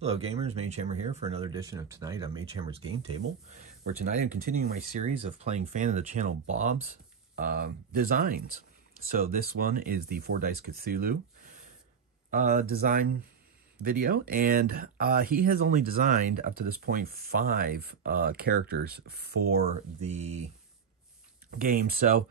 Hello gamers, Mage Hammer here for another edition of Tonight on Mage Hammer's Game Table, where tonight I'm continuing my series of playing fan of the channel Bob's designs. So this one is the 4 Dice Cthulhu design video, and he has only designed up to this point 5 characters for the game. So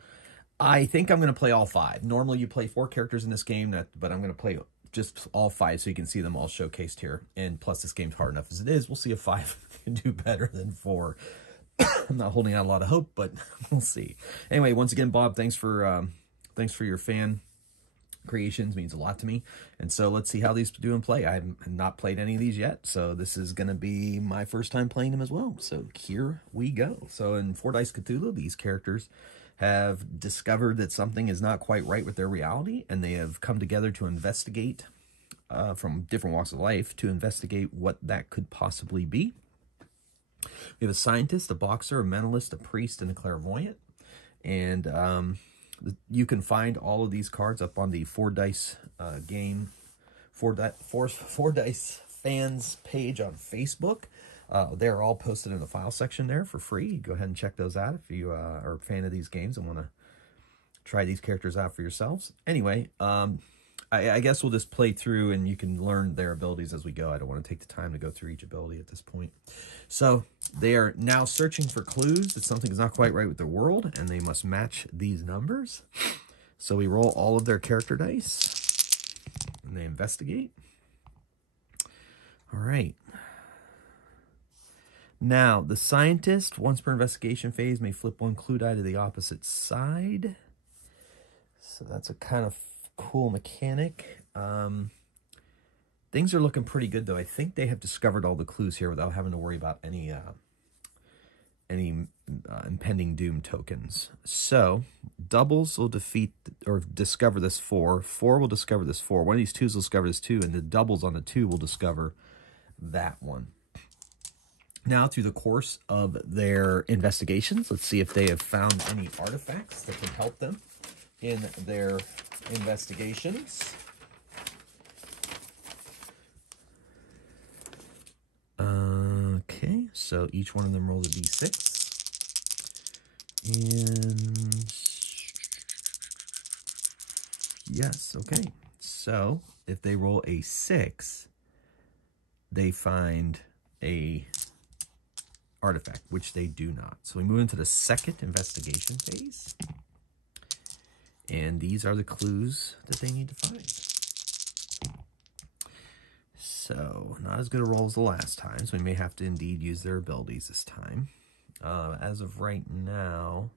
I think I'm going to play all 5. Normally you play 4 characters in this game, but I'm going to play just all 5 so you can see them all showcased here. And plus this game's hard enough as it is. We'll see if 5 can do better than 4. I'm not holding out a lot of hope, but we'll see. Anyway, once again, Bob, thanks for your fan creations. Means a lot to me. And so let's see how these do in play. I have not played any of these yet, so this is going to be my first time playing them as well. So here we go. So in 4 Dice Cthulhu, these characters have discovered that something is not quite right with their reality, and they have come together to investigate from different walks of life to investigate what that could possibly be. We have a scientist, a boxer, a mentalist, a priest, and a clairvoyant. And you can find all of these cards up on the 4 Dice game, 4 Dice fans page on Facebook. They're all posted in the file section there for free. Go ahead and check those out if you are a fan of these games and want to try these characters out for yourselves. Anyway, I guess we'll just play through and you can learn their abilities as we go. I don't want to take the time to go through each ability at this point. So they are now searching for clues that something is not quite right with their world, and they must match these numbers. So we roll all of their character dice and they investigate. All right. Now, the scientist, once per investigation phase, may flip 1 clue die to the opposite side. So that's a kind of cool mechanic. Things are looking pretty good, though. I think they have discovered all the clues here without having to worry about any impending doom tokens. So, doubles will defeat or discover this 4. 4 will discover this 4. One of these 2s will discover this 2, and the doubles on the 2 will discover that one. Now, through the course of their investigations, let's see if they have found any artifacts that can help them in their investigations. Okay, so each one of them rolls a d6. And yes, okay. So if they roll a 6, they find a artifact, which they do not. So we move into the second investigation phase. And these are the clues that they need to find. So, not as good a roll as the last time, so we may have to indeed use their abilities this time. As of right now,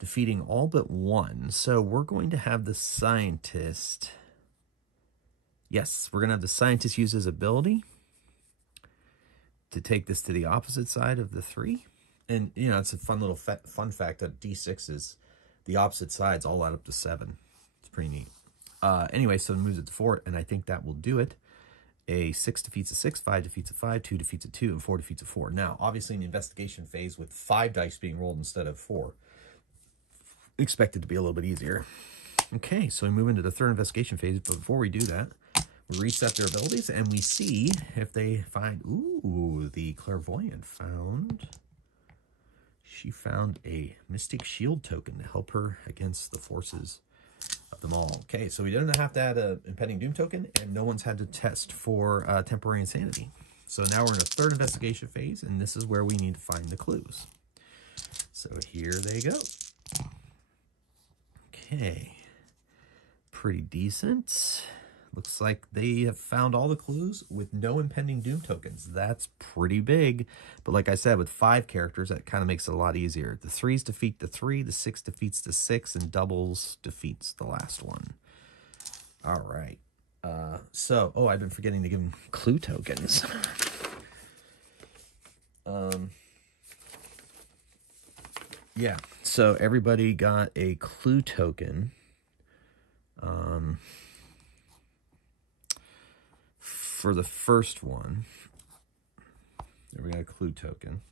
defeating all but 1. So we're going to have the scientist. Yes, we're going to have the scientist use his ability to take this to the opposite side of the 3. And, you know, it's a fun little fun fact that D6 is the opposite sides all add up to 7. It's pretty neat. Anyway, so it moves it to 4, and I think that will do it. A 6 defeats a 6, 5 defeats a 5, 2 defeats a 2, and 4 defeats a 4. Now, obviously in the investigation phase with 5 dice being rolled instead of 4, expected to be a little bit easier. Okay, so we move into the third investigation phase, but before we do that, we reset their abilities, and we see if they find... Ooh, the clairvoyant found... She found a Mystic Shield token to help her against the forces of them all. Okay, so we didn't have to add an Impending Doom token, and no one's had to test for temporary insanity. So now we're in a third investigation phase, and this is where we need to find the clues. So here they go. Okay. Pretty decent. Looks like they have found all the clues with no Impending Doom tokens. That's pretty big. But like I said, with 5 characters, that kind of makes it a lot easier. The 3s defeat the 3, the 6 defeats the 6, and doubles defeats the last one. All right. Oh, I've been forgetting to give them clue tokens. Yeah, so everybody got a clue token. For the first one, there we got a clue token.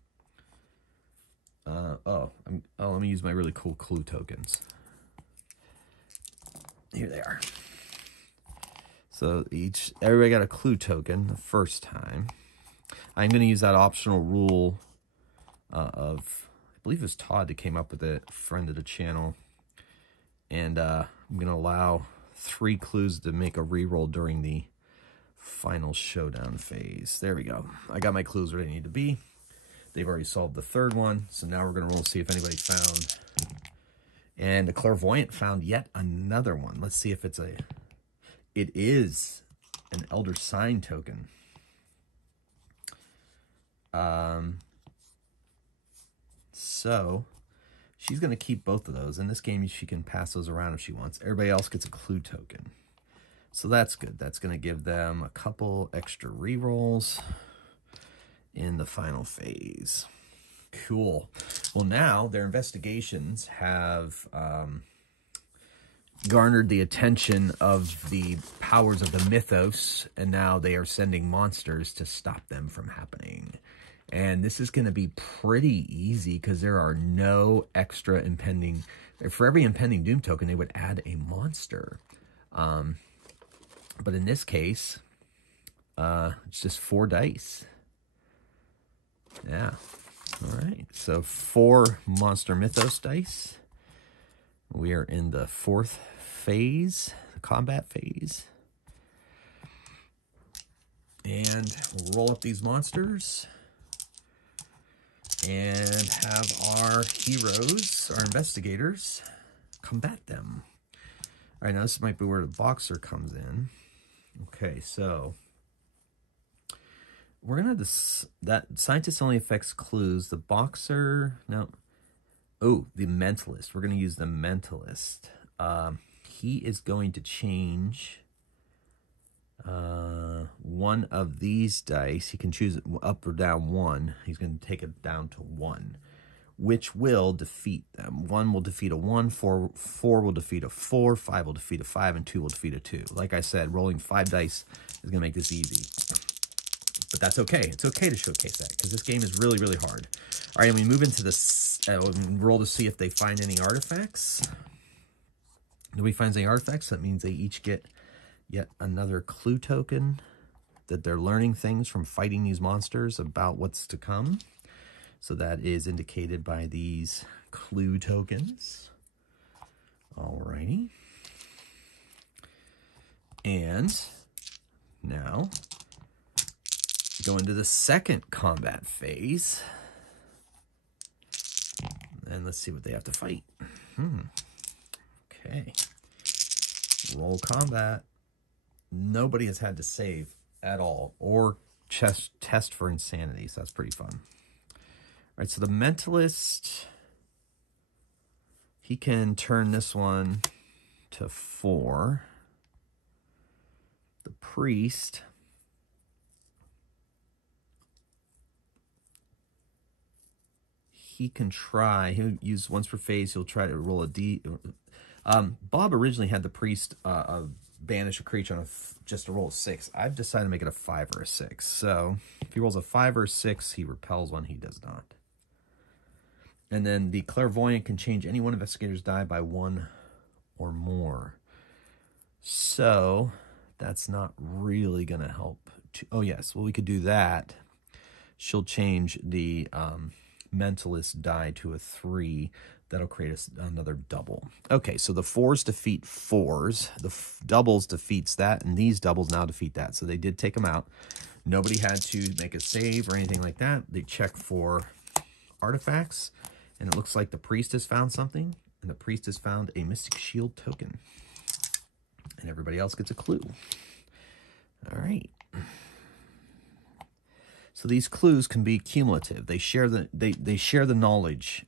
Let me use my really cool clue tokens. Here they are. So everybody got a clue token the first time. I'm going to use that optional rule of, I believe it was Todd that came up with it, friend of the channel. And I'm going to allow 3 clues to make a reroll during the final showdown phase. There we go. I got my clues where they need to be. They've already solved the 3rd one. So now we're going to roll to see if anybody found. And the clairvoyant found yet another one. Let's see if it is an elder sign token. So she's going to keep both of those. In this game, she can pass those around if she wants. Everybody else gets a clue token. So that's good. That's going to give them a couple extra rerolls in the final phase. Cool. Well, now their investigations have garnered the attention of the powers of the mythos, and now they are sending monsters to stop them from happening. And this is going to be pretty easy because there are no extra impending. For every impending doom token, they would add a monster. But in this case, it's just 4 dice. Yeah. All right. So 4 monster mythos dice. We are in the 4th phase, the combat phase. And we'll roll up these monsters and have our heroes, our investigators, combat them. All right, now this might be where the boxer comes in. Okay, so we're gonna have that scientist only affects clues. The boxer, no. Oh, the mentalist. We're gonna use the mentalist. He is going to change one of these dice. He can choose up or down 1. He's going to take it down to 1, which will defeat them. 1 will defeat a 1, 4 will defeat a 4, 5 will defeat a 5, and 2 will defeat a 2. Like I said, rolling 5 dice is going to make this easy. But that's okay. It's okay to showcase that because this game is really, really hard. All right, and we move into this. Roll to see if they find any artifacts. Nobody finds any artifacts. That means they each get yet another clue token that they're learning things from fighting these monsters about what's to come. So that is indicated by these clue tokens. Alrighty. And now go into the 2nd combat phase. And let's see what they have to fight. Okay. Roll combat. Nobody has had to save at all or test for insanity, so that's pretty fun. All right, so the mentalist, he can turn this one to 4. The priest, he can try. He'll use once per phase. He'll try to roll a D. Bob originally had the priest banish a creature on just a roll of 6. I've decided to make it a 5 or a 6. So if he rolls a 5 or a 6, he repels one. He does not. And then the clairvoyant can change any one investigator's die by 1 or more. So that's not really going to help. Oh, yes. Well, we could do that. She'll change the mentalist die to a 3. That'll create another double. Okay, so the 4s defeat 4s. The doubles defeats that, and these doubles now defeat that. So they did take them out. Nobody had to make a save or anything like that. They check for artifacts, and it looks like the priest has found something, and the priest has found a Mystic Shield token. And everybody else gets a clue. All right. So these clues can be cumulative. They share the knowledge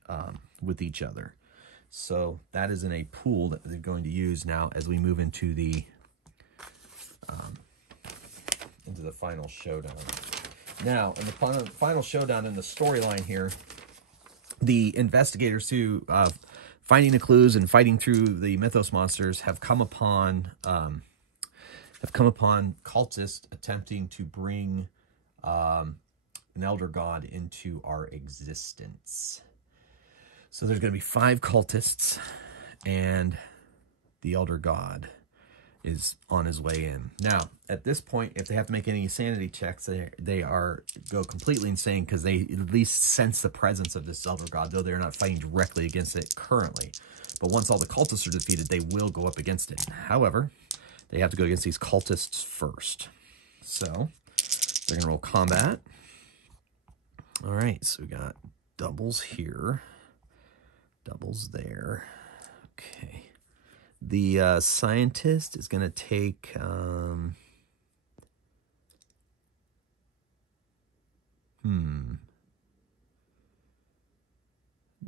with each other. So that is in a pool that they're going to use now as we move into the final showdown. Now, in the final showdown in the storyline here, the investigators who finding the clues and fighting through the mythos monsters have come upon cultists attempting to bring an elder god into our existence. So there's going to be 5 cultists and the elder god. is on his way in. Now, at this point, if they have to make any sanity checks, they go completely insane because they at least sense the presence of this Elder God, though they're not fighting directly against it currently. But once all the cultists are defeated, they will go up against it. However, they have to go against these cultists first. So, they're going to roll combat. All right, so we got doubles here. Doubles there. Okay. The scientist is going to take...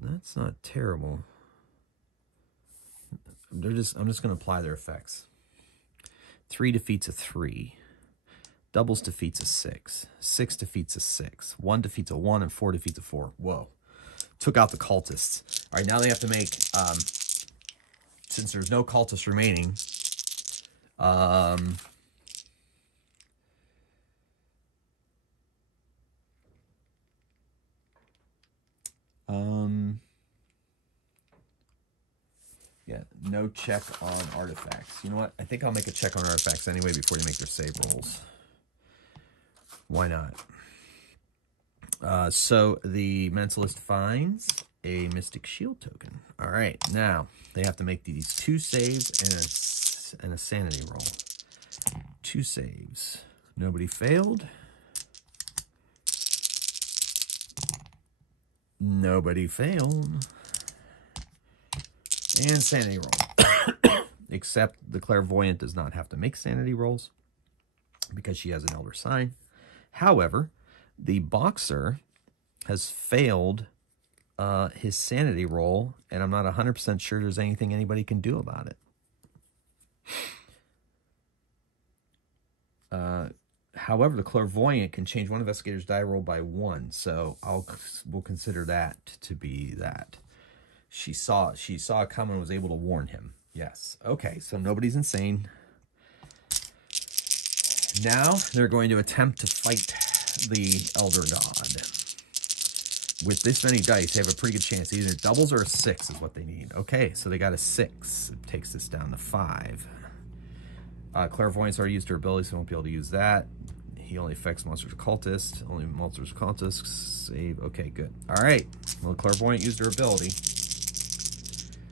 That's not terrible. I'm just going to apply their effects. 3 defeats a 3. Doubles defeats a 6. 6 defeats a 6. 1 defeats a 1, and 4 defeats a 4. Whoa. Took out the cultists. All right, now they have to make... since there's no cultists remaining, yeah, no check on artifacts. You know what? I think I'll make a check on artifacts anyway before they make their save rolls. Why not? So the mentalist finds a Mystic Shield token. All right, now they have to make these 2 saves and a sanity roll. 2 saves. Nobody failed. Nobody failed. And sanity roll. Except the clairvoyant does not have to make sanity rolls because she has an elder sign. However, the boxer has failed his sanity roll, and I'm not 100% sure there's anything anybody can do about it. However, the clairvoyant can change one investigator's die roll by 1, so we'll consider that to be that. She saw it coming and was able to warn him. Yes. Okay, so nobody's insane. Now they're going to attempt to fight the Elder God. With this many dice, they have a pretty good chance. Either doubles or a 6 is what they need. Okay, so they got a 6. It takes this down to 5. Clairvoyance already used her ability, so I won't be able to use that. He only affects monsters or cultists. Only monsters or cultists. Save. Okay, good. All right. Well, Clairvoyant used her ability.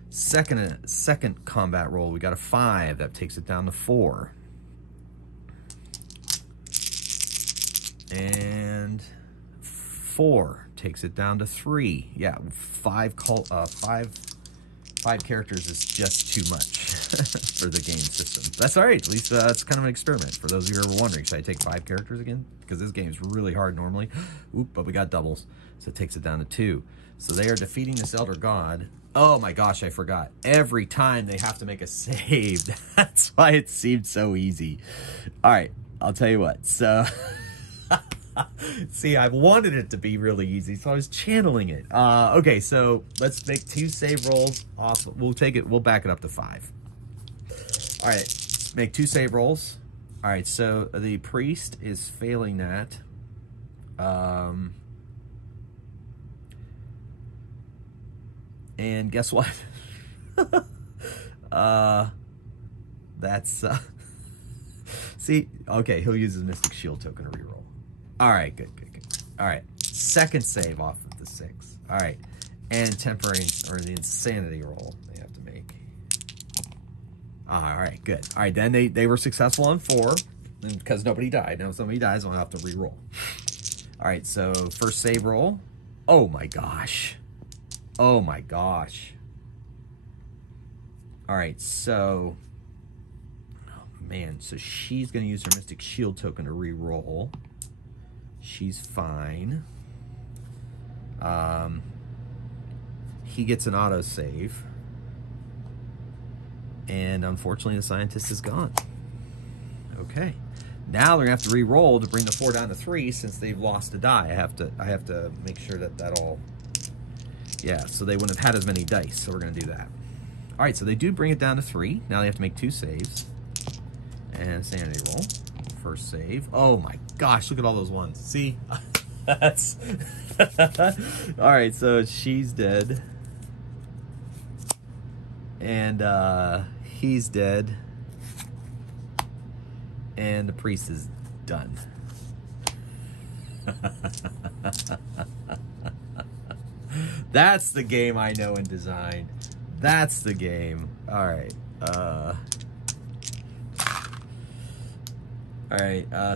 Second combat roll, we got a 5. That takes it down to 4. And 4 takes it down to 3. Yeah, 5 characters is just too much for the game system. That's all right. At least that's kind of an experiment. For those of you who are wondering, should I take 5 characters again? Because this game is really hard normally. Oop, but we got doubles, so it takes it down to 2. So they are defeating this Elder God. Oh my gosh, I forgot. Every time they have to make a save. That's why it seemed so easy. All right, I'll tell you what. So... See, I wanted it to be really easy, so I was channeling it. Okay, so let's make 2 save rolls off. We'll back it up to 5. All right, let's make 2 save rolls. All right, so the priest is failing that. And guess what? That's... See, okay, he'll use his Mystic Shield token to reroll. All right, good. All right, second save off of the 6. All right, and temporary, or the insanity roll they have to make. All right, good. All right, then they were successful on 4, because nobody died. Now if somebody dies, I'll have to re-roll. All right, so first save roll. Oh my gosh. Oh my gosh. All right, so... Oh man, so she's going to use her Mystic Shield token to re-roll. She's fine. He gets an autosave. And unfortunately, the scientist is gone. Okay. Now they're going to have to re-roll to bring the 4 down to 3 since they've lost a die. I have to make sure that all... Yeah, so they wouldn't have had as many dice, so we're going to do that. All right, so they do bring it down to 3. Now they have to make 2 saves. And sanity roll. First save. Oh my gosh, look at all those ones. See? That's... All right, so she's dead. And he's dead. and the priest is done. That's the game I know in design. That's the game. All right.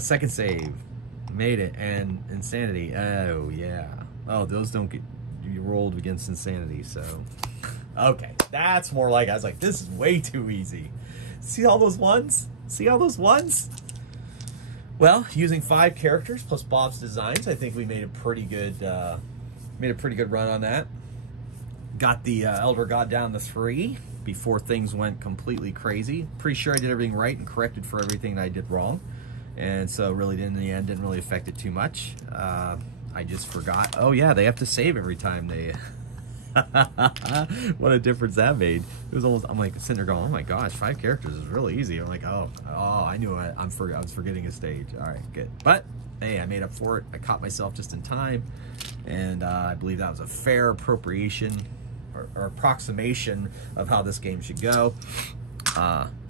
Second save. Made it. And insanity. Oh, yeah. Oh, those don't get you rolled against insanity, so. Okay. That's more like, I was like, this is way too easy. See all those ones? See all those ones? Well, using 5 characters plus Bob's designs, I think we made a pretty good run on that. Got the Elder God down to 3 before things went completely crazy. Pretty sure I did everything right and corrected for everything that I did wrong. And so really, in the end, didn't really affect it too much. I just forgot. Oh, yeah, they have to save every time they... What a difference that made. It was almost, I'm like sitting there going, oh my gosh, 5 characters is really easy. I'm like, oh, I knew it. I was forgetting a stage. All right, good. But hey, I made up for it. I caught myself just in time, and I believe that was a fair appropriation or approximation of how this game should go.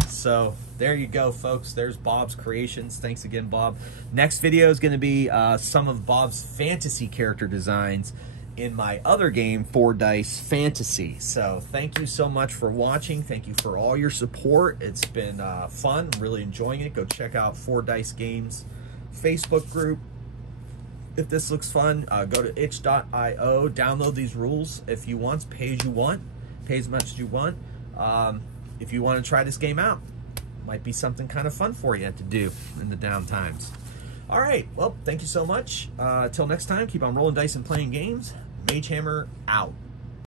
So there you go, folks. There's Bob's creations. Thanks again, Bob. Next video is going to be some of Bob's fantasy character designs in my other game, 4 Dice Fantasy. So thank you so much for watching. Thank you for all your support. It's been fun. I'm really enjoying it. Go check out 4 Dice Games Facebook group. If this looks fun, go to itch.io, download these rules if you want, pay as you want, pay as much as you want. If you want to try this game out, might be something kind of fun for you to do in the down times. All right, well, thank you so much. Till next time, keep on rolling dice and playing games. Mage Hammer out.